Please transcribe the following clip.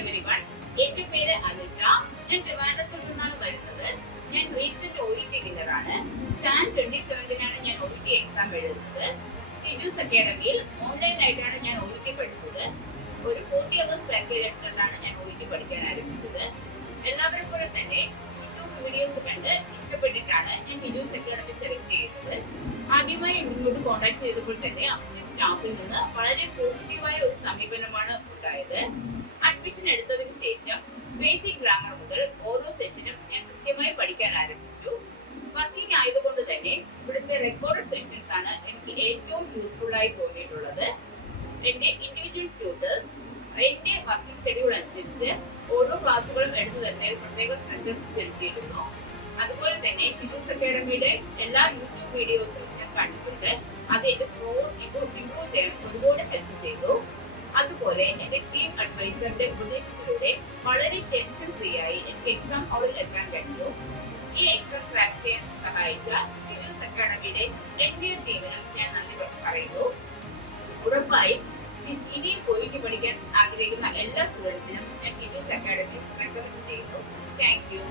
Everyone, എന്റെ പേര് അനുജ. ഞാൻ ട്രിവാൻഡ്രത്തിൽ നിന്നാണ് വരുന്നത്. ഞാൻ റീസെന്റ് OET വിന്നറാണ്. Jan 27-നാണ് ഞാൻ OET എക്സാം എഴുതുന്നത്. ടിജൂസ് അക്കാഡമിയിൽ ഓൺലൈനായിട്ടാണ് ഞാൻ OET പഠിച്ചത്. ഒരു 40 hours പാക്കേജ് എടുത്തിട്ടാണ് ഞാൻ OET പഠിക്കാൻ ആരംഭിച്ചത്. എല്ലാവരും പോലെ തന്നെ യൂട്യൂബ് വീഡിയോസ് കണ്ട് ഇഷ്ടപ്പെട്ടിട്ടാണ് ഞാൻ ടിജൂസ് അക്കാഡമി സെലക്ട് ചെയ്തത്. ആദ്യമായി ഇങ്ങോട്ട് കോൺടാക്ട് ചെയ്തപ്പോൾ തന്നെ അവിടുത്തെ സ്റ്റാഫിൽ നിന്ന് വളരെ പോസിറ്റീവായ ഒരു സമീപനമാണ് ഉണ്ടായത്. അഡ്മിഷൻ എടുത്തതിന് ശേഷം ബേസിക് ഗ്രാമർ മുതൽ ഓരോ സെഷനും ഞാൻ കൃത്യമായി പഠിക്കാൻ ആരംഭിച്ചു. വർക്കിംഗ് ആയതുകൊണ്ട് തന്നെ ഇവിടുത്തെ റെക്കോർഡഡ് സെഷൻസ് ആണ് എനിക്ക് ഏറ്റവും യൂസ്ഫുൾ ആയി തോന്നിയിട്ടുള്ളത്. എന്റെ ഇൻഡിവിജ്വൽ ട്യൂട്ടേഴ്സ് എന്റെ വർക്കിംഗ് ഷെഡ്യൂൾ അനുസരിച്ച് ഓരോ ക്ലാസ്സുകളും എടുത്തു തരുന്നതിൽ പ്രത്യേക ശ്രദ്ധ ചെലുത്തിയിരുന്നു. അതുപോലെ തന്നെ ടിജൂസ് അക്കാഡമിയുടെ എല്ലാ യൂട്യൂബ് വീഡിയോസും ഞാൻ കണ്ടിട്ടുണ്ട്. അത് എന്റെ സ്കോർ ഇംപ്രൂവ് ചെയ്യാൻ ഒരുപാട് ഹെൽപ്പ് ചെയ്തു. അതുപോലെ എന്റെ ടീം അഡ്വൈസറുടെ ഉപദേശത്തിലൂടെ വളരെ ടെൻഷൻ ഫ്രീ ആയി എനിക്ക് എക്സാം ഹാളിൽ എത്താൻ കഴിഞ്ഞു. ഈ എക്സാം ക്രാക്ക് ചെയ്യാൻ സഹായിച്ച ടിജൂസ് അക്കാഡമിയുടെ എന്റെ ടീമിനും ഞാൻ നന്ദി പറയുന്നു. ഉറപ്പായും ഇനിയും OET പഠിക്കാൻ ആഗ്രഹിക്കുന്ന എല്ലാ സ്റ്റുഡൻസിനും ഞാൻ ടിജൂസ് അക്കാഡമി റെക്കമെൻഡ് ചെയ്യുന്നു. Thank you.